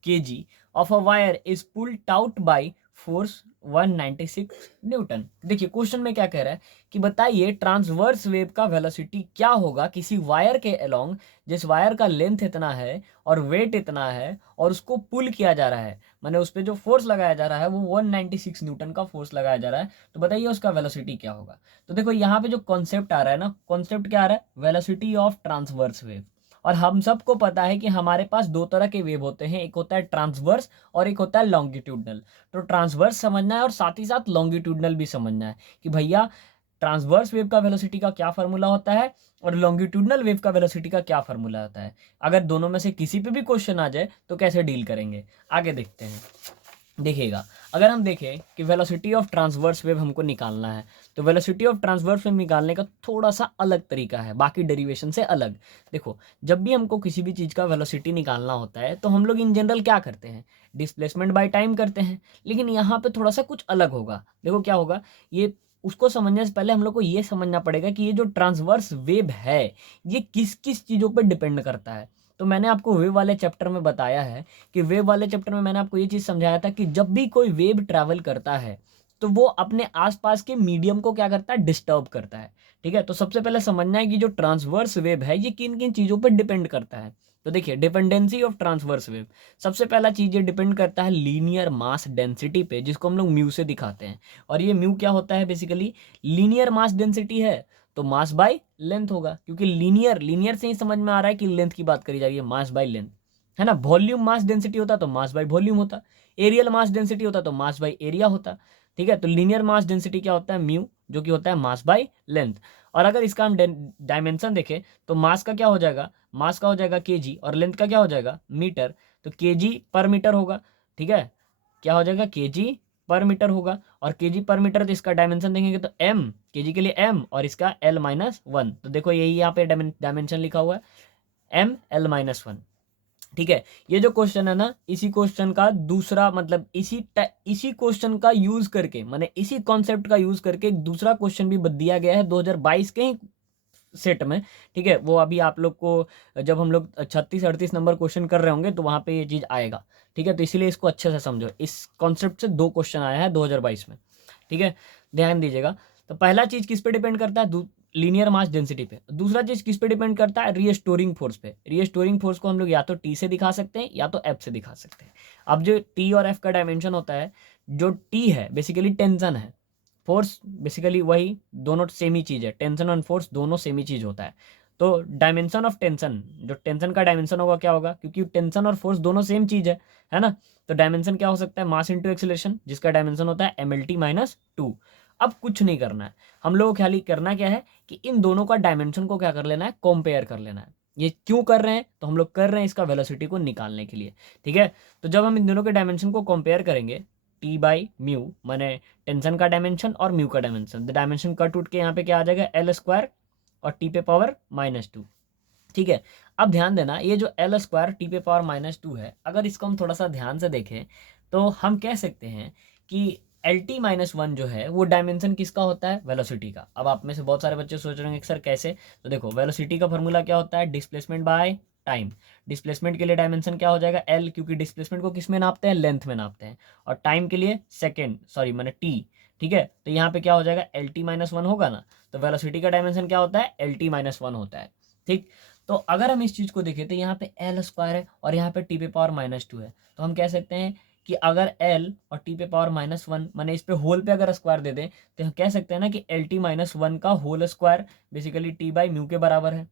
kg of a wire is pulled out by force 196 newton. देखिए क्वेश्चन में क्या कह रहा है कि बताइए ट्रांसवर्स वेव का वेलोसिटी क्या होगा किसी वायर के अलोंग, जिस वायर का लेंथ इतना है और वेट इतना है और उसको पुल किया जा रहा है, माने उस पर जो फोर्स लगाया जा रहा है वो 196 न्यूटन का फोर्स लगाया जा रहा है। तो बताइए उसका वेलोसिटी क्या होगा। तो देखो यहाँ पे जो कॉन्सेप्ट आ रहा है ना, कॉन्सेप्ट क्या आ रहा है, वेलोसिटी ऑफ ट्रांसवर्स वेव। और हम सबको पता है कि हमारे पास दो तरह के वेव होते हैं, एक होता है ट्रांसवर्स और एक होता है लॉन्गिट्यूडनल। तो ट्रांसवर्स समझना है और साथ ही साथ लॉन्गिट्यूडनल भी समझना है कि भैया ट्रांसवर्स वेव का वेलोसिटी का क्या फार्मूला होता है और लॉन्गिट्यूडनल वेव का वेलोसिटी का क्या फार्मूला होता है। अगर दोनों में से किसी पे भी क्वेश्चन आ जाए तो कैसे डील करेंगे, आगे देखते हैं। देखिएगा, अगर हम देखें कि वेलोसिटी ऑफ ट्रांसवर्स वेव हमको निकालना है, तो वेलोसिटी ऑफ ट्रांसवर्स वेव निकालने का थोड़ा सा अलग तरीका है, बाकी डेरिवेशन से अलग। देखो, जब भी हमको किसी भी चीज़ का वेलोसिटी निकालना होता है तो हम लोग इन जनरल क्या करते हैं, डिस्प्लेसमेंट बाय टाइम करते हैं। लेकिन यहाँ पे थोड़ा सा कुछ अलग होगा। देखो क्या होगा, ये उसको समझने से पहले हम लोग को ये समझना पड़ेगा कि ये जो ट्रांसवर्स वेव है ये किस किस चीज़ों पर डिपेंड करता है। तो मैंने आपको वेव वाले चैप्टर में बताया है कि वेव वाले चैप्टर में मैंने आपको ये चीज़ समझाया था कि जब भी कोई वेव ट्रैवल करता है तो वो अपने आसपास के मीडियम को क्या करता है, डिस्टर्ब करता है। ठीक है, तो सबसे पहले समझना है कि जो ट्रांसवर्स वेव है ये किन किन चीज़ों पर डिपेंड करता है। तो देखिए, डिपेंडेंसी ऑफ ट्रांसवर्स वेव, सबसे पहला चीज़ ये डिपेंड करता है लीनियर मास डेंसिटी पे, जिसको हम लोग म्यू से दिखाते हैं। और ये म्यू क्या होता है, बेसिकली लीनियर मास डेंसिटी है तो मास बाय लेंथ होगा, क्योंकि लीनियर से ही समझ में आ रहा है कि लेंथ की बात करी जा रही है, मास बाय लेंथ, है ना। वॉल्यूम मास डेंसिटी होता तो मास बाय वॉल्यूम होता, एरियल मास डेंसिटी होता तो मास बाय एरिया होता। ठीक है, तो लीनियर मास डेंसिटी क्या होता है, म्यू, जो कि होता है मास बाय लेंथ। और अगर इसका हम डायमेंशन देखें तो मास का क्या हो जाएगा, मास का हो जाएगा केजी, और लेंथ का क्या हो जाएगा, मीटर। तो केजी पर मीटर होगा। ठीक है, क्या हो जाएगा, केजी पर मीटर होगा। और केजी पर मीटर, तो इसका डायमेंशन देखेंगे तो एम, केजी के लिए एम और इसका L-1। तो देखो यही यहाँ पे डायमेंशन लिखा हुआ है, ML-1। ठीक है, ये जो क्वेश्चन है ना, इसी क्वेश्चन का दूसरा मतलब इसी क्वेश्चन का यूज करके, माने इसी कॉन्सेप्ट का यूज करके एक दूसरा क्वेश्चन भी दिया गया है 2022 के ही सेट में, ठीक है, वो अभी आप लोग को जब हम लोग 36-38 नंबर क्वेश्चन कर रहे होंगे तो वहाँ पे ये चीज़ आएगा, ठीक है। तो इसीलिए इसको अच्छे से समझो, इस कॉन्सेप्ट से 2 क्वेश्चन आया है 2022 में, ठीक है, ध्यान दीजिएगा। तो पहला चीज़ किस पे डिपेंड करता है, लीनियर मास डेंसिटी पे। दूसरा चीज़ किस पे डिपेंड करता है, रीस्टोरिंग फोर्स पे। रीस्टोरिंग फोर्स को हम लोग या तो टी से दिखा सकते हैं या तो एफ से दिखा सकते हैं। अब जो टी और एफ का डायमेंशन होता है, जो टी है बेसिकली टेंशन है, फोर्स बेसिकली वही, दोनों सेम ही चीज़ है, टेंशन और फोर्स दोनों सेम ही चीज़ होता है। तो डायमेंशन ऑफ टेंशन, जो टेंशन का डायमेंशन होगा क्या होगा, क्योंकि टेंशन और फोर्स दोनों सेम चीज़ है ना। तो डायमेंशन क्या हो सकता है, मास इंटू एक्सेलरेशन, जिसका डायमेंशन होता है mlt-2। अब कुछ नहीं करना है, हम लोग खाली करना क्या है कि इन दोनों का डायमेंशन को क्या कर लेना है, कंपेयर कर लेना है। ये क्यों कर रहे हैं, तो हम लोग कर रहे हैं इसका वेलोसिटी को निकालने के लिए, ठीक है। तो जब हम इन दोनों के डायमेंशन को कंपेयर करेंगे, टी बाई म्यू माने टेंशन का डायमेंशन और म्यू का डायमेंशन, द डायमेंशन कट उठ के यहाँ पे क्या आ जाएगा, एल स्क्वायर और टी पे पावर -2, ठीक है। अब ध्यान देना, ये जो एल स्क्वायर टी पे पावर -2 है, अगर इसको हम थोड़ा सा ध्यान से देखें तो हम कह सकते हैं कि एल टी -1 जो है वो डायमेंशन किसका होता है, वेलोसिटी का। अब आप में से बहुत सारे बच्चे सोच रहे हैं कि सर कैसे, तो देखो वेलोसिटी का फॉर्मूला क्या होता है, डिस्प्लेसमेंट बाय टाइम। डिस्प्लेसमेंट के लिए डायमेंशन क्या हो जाएगा, एल, क्योंकि डिस्प्लेसमेंट को किस में नापते हैं, लेंथ में नापते हैं, और टाइम के लिए सेकेंड, सॉरी मैंने टी, ठीक है। तो यहाँ पे क्या हो जाएगा, एल टी -1 होगा ना, तो वेलोसिटी का डायमेंशन क्या होता है, एल टी -1 होता है, ठीक। तो अगर हम इस चीज़ को देखें तो यहाँ पे एल स्क्वायर है और यहाँ पे टी पे पावर -2 है, तो हम कह सकते हैं कि अगर एल और टी पे पावर -1 माने इस पे होल पे अगर स्क्वायर दे दें तो हम कह सकते हैं ना कि एल टी -1 का whole square basically T by mu के बराबर है।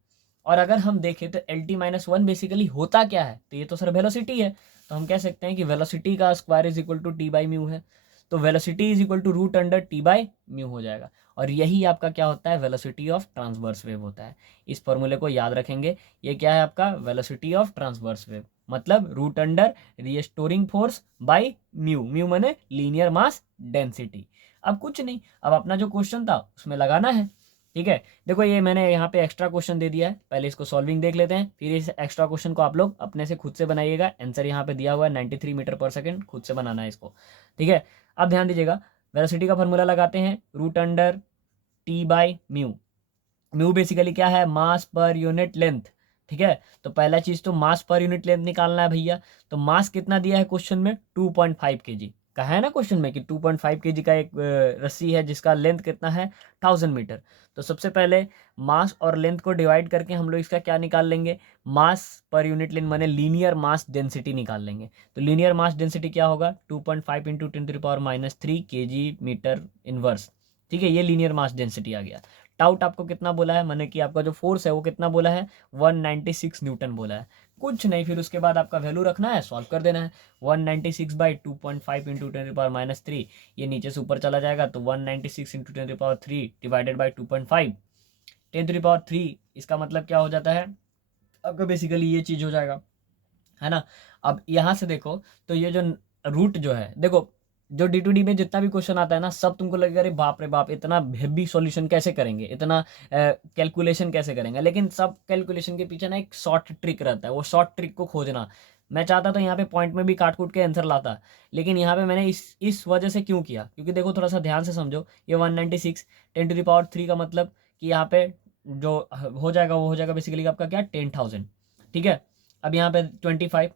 और अगर हम देखें तो एल टी -1 बेसिकली होता क्या है, तो ये तो सर वेलोसिटी है, तो हम कह सकते हैं कि वेलोसिटी का square is equal to T by mu है। तो velocity is equal to root under T by mu हो जाएगा, और यही आपका क्या होता है, वेलोसिटी ऑफ ट्रांसवर्स वेव होता है। इस फॉर्मूले को याद रखेंगे, ये क्या है आपका, वेलोसिटी ऑफ ट्रांसवर्स वेव, मतलब root under restoring force by mu, mu माने लीनियर मास डेंसिटी। अब कुछ नहीं, अब अपना जो क्वेश्चन था उसमें लगाना है, ठीक है। देखो ये मैंने यहाँ पे एक्स्ट्रा क्वेश्चन दे दिया है, पहले इसको सॉल्विंग देख लेते हैं, फिर इस एक्स्ट्रा क्वेश्चन को आप लोग अपने से खुद से बनाइएगा। आंसर यहाँ पे दिया हुआ है 93 मीटर पर सेकंड, खुद से बनाना है इसको, ठीक है। अब ध्यान दीजिएगा, वेलोसिटी का फॉर्मूला लगाते हैं, root under T by mu. Mu basically क्या है, मास पर यूनिट लेंथ, ठीक है। तो पहला चीज तो मास पर यूनिट लेंथ निकालना है भैया। तो मास कितना दिया है क्वेश्चन में, 2.5 kg, कहा है ना क्वेश्चन में कि 2.5 kg का एक रस्सी है जिसका लेंथ कितना है, 1000 मीटर। तो सबसे पहले मास और लेंथ को डिवाइड करके हम लोग इसका क्या निकाल लेंगे, मास पर यूनिट लेंथ माने लीनियर मास डेंसिटी निकाल लेंगे। तो लीनियर मास डेंसिटी क्या होगा, 2.5 इंटू 10⁻³ kg मीटर इनवर्स, ठीक है। ये लीनियर मास डेंसिटी आ गया। टाउट आपको कितना बोला है, माने कि आपका जो फोर्स है वो कितना बोला है, 196 न्यूटन बोला है। कुछ नहीं, फिर उसके बाद आपका वैल्यू रखना है, सॉल्व कर देना है। 196 बाई 2.5 इंटू 10⁻³ ये नीचे से ऊपर चला जाएगा, तो 196 इंटू 10⁻³ डिवाइडेड बाई 2.5, 10⁻³ इसका मतलब क्या हो जाता है आपका, बेसिकली ये चीज़ हो जाएगा, है ना। अब यहाँ से देखो तो ये जो रूट जो है, देखो जो D2D में जितना भी क्वेश्चन आता है ना, सब तुमको लगेगा अरे बाप रे बाप, इतना हेवी सॉल्यूशन कैसे करेंगे, इतना कैलकुलेशन कैसे करेंगे, लेकिन सब कैलकुलेशन के पीछे ना एक शॉर्ट ट्रिक रहता है, वो शॉर्ट ट्रिक को खोजना। मैं चाहता तो यहाँ पे पॉइंट में भी काट कूट के आंसर लाता, लेकिन यहाँ पे मैंने इस वजह से क्यों किया, क्योंकि देखो थोड़ा सा ध्यान से समझो, ये 196 10⁻³ का मतलब कि यहाँ पे जो हो जाएगा वो हो जाएगा बेसिकली आपका क्या, 10,000, ठीक है। अब यहाँ पे 25,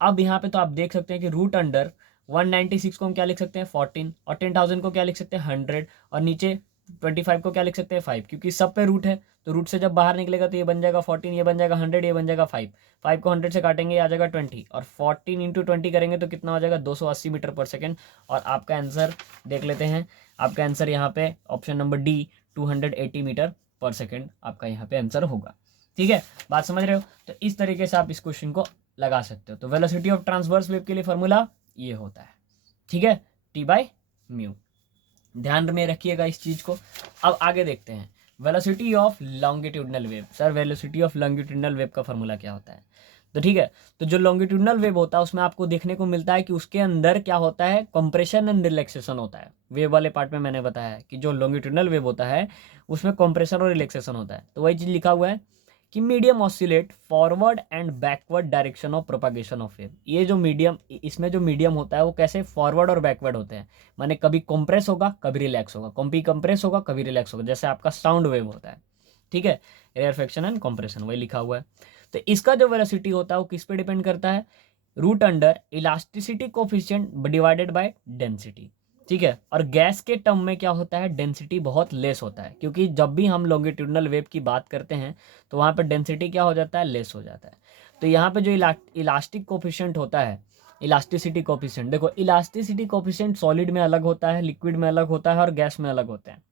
अब यहाँ पे तो आप देख सकते हैं कि रूट अंडर 196 को हम क्या लिख सकते हैं, 14, और 10,000 को क्या लिख सकते हैं, 100, और नीचे 25 को क्या लिख सकते हैं, 5, क्योंकि सब पे रूट है। तो रूट से जब बाहर निकलेगा तो ये बन जाएगा 14, ये बन जाएगा 100, ये बन जाएगा 5, 5 को 100 से काटेंगे आ जाएगा 20, और 14 इंटू 20 करेंगे तो कितना हो जाएगा, 280 मीटर पर सेकेंड। और आपका आंसर देख लेते हैं, आपका आंसर यहाँ पे ऑप्शन नंबर डी 280 मीटर पर सेकेंड आपका यहाँ पे आंसर होगा, ठीक है। बात समझ रहे हो, तो इस तरीके से आप इस क्वेश्चन को लगा सकते हो। तो वेलोसिटी ऑफ ट्रांसवर्स वेव के लिए फॉर्मूला ये होता है, ठीक है, टी बाई म्यू, ध्यान में रखिएगा इस चीज को। अब आगे देखते हैं velocity of longitudinal wave. Sir velocity of longitudinal wave का फॉर्मूला क्या होता है, तो ठीक है, तो जो लॉन्गिट्यूडनल वेव होता है उसमें आपको देखने को मिलता है कि उसके अंदर क्या होता है, कंप्रेशन एंड रिलैक्सेशन होता है। वेव वाले पार्ट में मैंने बताया है कि जो लॉन्गिट्यूडनल वेव होता है उसमें कंप्रेशन और रिलैक्सेशन होता है। तो वही चीज लिखा हुआ है कि medium oscillate forward and backward direction of propagation of wave. ये जो मीडियम, इसमें जो मीडियम होता है वो कैसे फॉरवर्ड और बैकवर्ड होते हैं, माने कभी कंप्रेस होगा कभी रिलैक्स होगा, कभी कंप्रेस होगा कभी रिलैक्स होगा, जैसे आपका साउंड वेव होता है, ठीक है, रेयरफेक्शन एंड कंप्रेशन वही लिखा हुआ है। तो इसका जो वेलोसिटी होता है वो किस पे डिपेंड करता है, root under elasticity coefficient divided by density, ठीक है। और गैस के टर्म में क्या होता है, डेंसिटी बहुत लेस होता है, क्योंकि जब भी हम लॉन्गिट्यूडनल वेव की बात करते हैं तो वहाँ पर डेंसिटी क्या हो जाता है, लेस हो जाता है। तो यहाँ पे जो इलास्टिक कोफिशिएंट होता है, इलास्टिसिटी कोफिशिएंट, देखो इलास्टिसिटी कोफिशिएंट सॉलिड में अलग होता है, लिक्विड में अलग होता है और गैस में अलग होता है,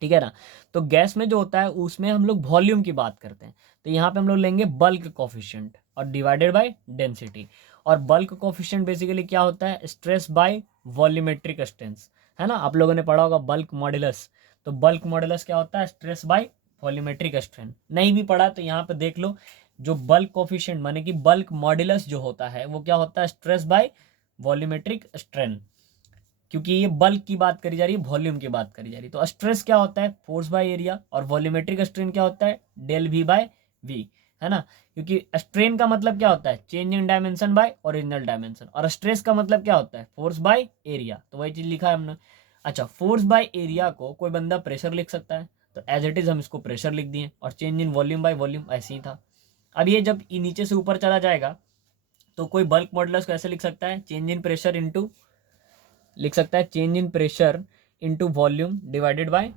ठीक है ना। तो गैस में जो होता है उसमें हम लोग वॉल्यूम की बात करते हैं, तो यहाँ पे हम लोग लेंगे बल्क कोफिशिएंट और डिवाइडेड बाय डेंसिटी। और बल्क कोफिशिएंट बेसिकली क्या होता है, स्ट्रेस बाय वॉल्यूमेट्रिक स्ट्रेंथ, है ना, आप लोगों ने पढ़ा होगा बल्क मॉडुलस। तो बल्क मॉडुलस क्या होता है, स्ट्रेस बाय वॉल्यूमेट्रिक स्ट्रेंथ। नहीं भी पढ़ा तो यहाँ पे देख लो, जो बल्क कोफिशिएंट माने कि बल्क मॉडुलस जो होता है वो क्या होता है, स्ट्रेस बाय वॉल्यूमेट्रिक स्ट्रेंथ, क्योंकि ये बल्क की बात करी जा रही है, वॉल्यूम की बात करी जा रही है। तो स्ट्रेस क्या होता है, फोर्स बाय एरिया, और वॉल्यूमेट्रिक स्ट्रेन क्या होता है, डेल वी बाय वी, है ना। क्योंकि स्ट्रेन का मतलब क्या होता है, change in dimension by original dimension, और स्ट्रेस का मतलब क्या होता है, फोर्स बाय एरिया। तो वही चीज लिखा है हमने। अच्छा, फोर्स बाय एरिया को कोई बंदा प्रेशर लिख सकता है, तो एज इट इज हम इसको प्रेशर लिख दिए, और change in volume by volume ऐसे ही था। अब ये जब नीचे से ऊपर चला जाएगा तो कोई बल्क मॉडुलस को ऐसे लिख सकता है, चेंज इन प्रेशर इंटू, लिख सकता है change in pressure into volume divided by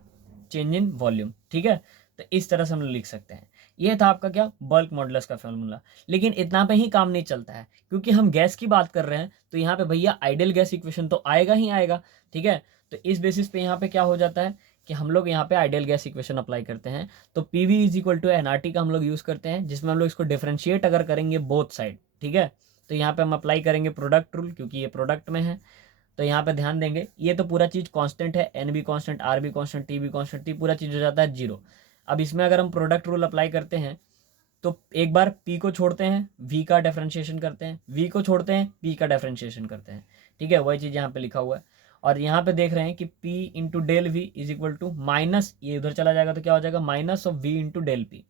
change in volume, ठीक है। तो इस तरह से हम लोग लिख सकते हैं। ये था आपका क्या, बल्क मॉडुलस का फॉर्मूला। लेकिन इतना पे ही काम नहीं चलता है, क्योंकि हम गैस की बात कर रहे हैं, तो यहाँ पे भैया आइडियल गैस इक्वेशन तो आएगा ही आएगा, ठीक है। तो इस बेसिस पे यहाँ पे क्या हो जाता है कि हम लोग यहाँ पे आइडियल गैस इक्वेशन अप्लाई करते हैं। तो P V is equal to NRT का हम लोग यूज़ करते हैं, जिसमें हम लोग इसको डिफ्रेंशिएट अगर करेंगे बोथ साइड, ठीक है। तो यहाँ पे हम अप्लाई करेंगे प्रोडक्ट रूल, क्योंकि ये प्रोडक्ट में है। तो यहाँ पे ध्यान देंगे, ये तो पूरा चीज कांस्टेंट है, एन भी कांस्टेंट, आर भी कांस्टेंट, टी भी कांस्टेंट, टी पूरा चीज हो जाता है जीरो। अब इसमें अगर हम प्रोडक्ट रूल अप्लाई करते हैं तो एक बार पी को छोड़ते हैं, वी का डिफरेंशिएशन करते हैं, वी को छोड़ते हैं, पी का डिफरेंशिएशन करते हैं, ठीक है। वही चीज यहाँ पे लिखा हुआ है। और यहाँ पे देख रहे हैं कि P into del V is equal to minus, ये उधर चला जाएगा तो क्या हो जाएगा, minus of V into del P.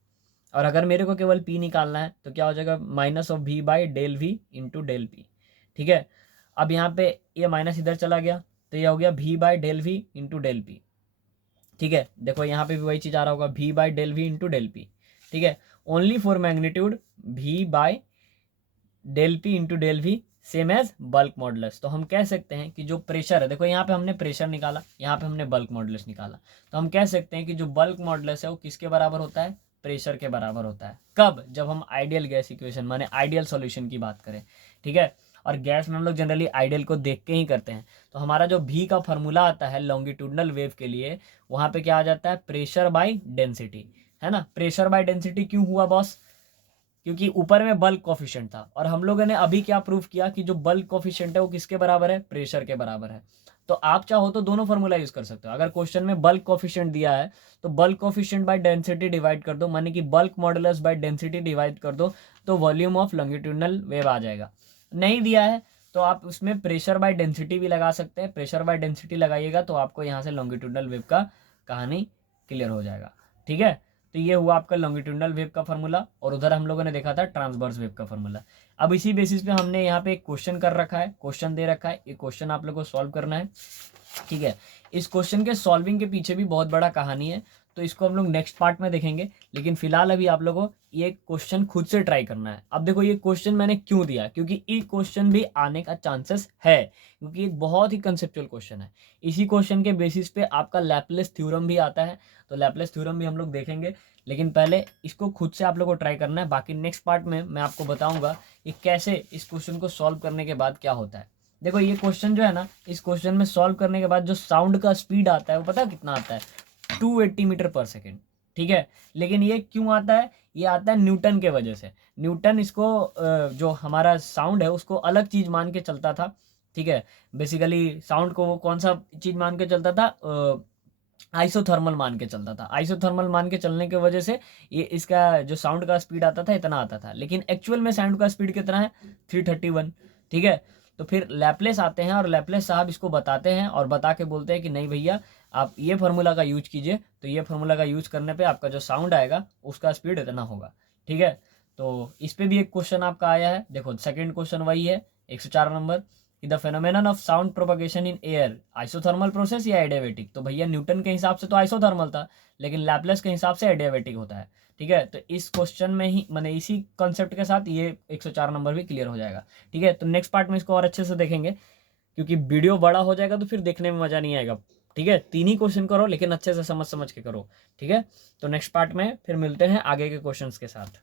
और अगर मेरे को केवल पी निकालना है तो क्या हो जाएगा, minus of V by del V into del P, ठीक है। अब यहाँ पे ये माइनस इधर चला गया तो ये हो गया v by del V into del P, ठीक है। देखो यहाँ पे भी वही चीज आ रहा होगा, v by del V into del P, ठीक है। Only for magnitude v by del P into del V same as bulk modulus. तो हम कह सकते हैं कि जो प्रेशर है, देखो यहाँ पे हमने प्रेशर निकाला, यहाँ पे हमने बल्क मॉडुलस निकाला, तो हम कह सकते हैं कि जो बल्क मॉडुलस है वो किसके बराबर होता है, प्रेशर के बराबर होता है। कब, जब हम आइडियल गैस इक्वेशन माने आइडियल सॉल्यूशन की बात करें, ठीक है। और गैस में हम लोग जनरली आइडियल को देख के ही करते हैं। तो हमारा जो भी का फॉर्मूला आता है लॉन्गिट्यूडनल वेव के लिए, वहाँ पे क्या आ जाता है, प्रेशर बाई डेंसिटी, है ना। प्रेशर बाई डेंसिटी क्यों हुआ बॉस, क्योंकि ऊपर में बल्क कोफिशिएंट था, और हम लोगों ने अभी क्या प्रूफ किया कि जो बल्क कोफिशिएंट है वो किसके बराबर है, प्रेशर के बराबर है। तो आप चाहो तो दोनों फॉर्मूला यूज कर सकते हो। अगर क्वेश्चन में बल्क कोफिशिएंट दिया है तो bulk coefficient by density divide कर दो, माने कि bulk modulus by density divide कर दो, तो वॉल्यूम ऑफ लॉन्गिट्यूडनल वेव आ जाएगा। नहीं दिया है तो आप उसमें प्रेशर बाय डेंसिटी भी लगा सकते हैं, प्रेशर बाय डेंसिटी लगाइएगा तो आपको यहाँ से लॉन्गिट्यूडनल वेव का कहानी क्लियर हो जाएगा, ठीक है। तो ये हुआ आपका लॉन्गिट्यूडनल वेव का फॉर्मूला, और उधर हम लोगों ने देखा था ट्रांसवर्स वेव का फॉर्मूला। अब इसी बेसिस पे हमने यहाँ पे एक क्वेश्चन कर रखा है, क्वेश्चन दे रखा है, ये क्वेश्चन आप लोग को सॉल्व करना है, ठीक है। इस क्वेश्चन के सॉल्विंग के पीछे भी बहुत बड़ा कहानी है, तो इसको हम लोग नेक्स्ट पार्ट में देखेंगे। लेकिन फिलहाल अभी आप लोगों को ये क्वेश्चन खुद से ट्राई करना है। अब देखो ये क्वेश्चन मैंने क्यों दिया, क्योंकि ये क्वेश्चन भी आने का चांसेस है, क्योंकि एक बहुत ही कंसेप्चुअल क्वेश्चन है। इसी क्वेश्चन के बेसिस पे आपका लैपलेस थ्योरम भी आता है, तो लैपलेस थ्योरम भी हम लोग देखेंगे। लेकिन पहले इसको खुद से आप लोग को ट्राई करना है, बाकी नेक्स्ट पार्ट में मैं आपको बताऊंगा कि कैसे इस क्वेश्चन को सॉल्व करने के बाद क्या होता है। देखो ये क्वेश्चन जो है ना, इस क्वेश्चन में सॉल्व करने के बाद जो साउंड का स्पीड आता है वो पता है कितना आता है, 280 मीटर पर सेकेंड, ठीक है। लेकिन ये क्यों आता है, ये आता है न्यूटन के वजह से। न्यूटन इसको जो हमारा साउंड है उसको अलग चीज मान के चलता था, ठीक है। बेसिकली साउंड को वो कौन सा चीज मान के चलता था, आइसोथर्मल मान के चलता था। आइसोथर्मल मान के चलने की वजह से ये इसका जो साउंड का स्पीड आता था इतना आता था, लेकिन एक्चुअल में साउंड का स्पीड कितना है, 331, ठीक है। तो फिर लैपलेस आते हैं और लैपलेस साहब इसको बताते हैं और बता के बोलते हैं कि नहीं भैया आप ये फार्मूला का यूज कीजिए, तो ये फार्मूला का यूज करने पे आपका जो साउंड आएगा उसका स्पीड इतना होगा, ठीक है। तो इस पे भी एक क्वेश्चन आपका आया है, देखो सेकंड क्वेश्चन वही है 104 नंबर। कि the phenomenon of sound propagation in air isothermal process या एडियाबेटिक। तो भैया न्यूटन के हिसाब से तो आइसोथर्मल था, लेकिन लैपलेस के हिसाब से एडियाबेटिक होता है। ठीक है, तो इस क्वेश्चन में ही मैंने इसी कॉन्सेप्ट के साथ ये 104 नंबर भी क्लियर हो जाएगा। ठीक है, तो नेक्स्ट पार्ट में इसको और अच्छे से देखेंगे, क्योंकि वीडियो बड़ा हो जाएगा तो फिर देखने में मज़ा नहीं आएगा। ठीक है, 3 ही क्वेश्चन करो, लेकिन अच्छे से समझ समझ के करो। ठीक है, तो नेक्स्ट पार्ट में फिर मिलते हैं आगे के क्वेश्चंस के साथ।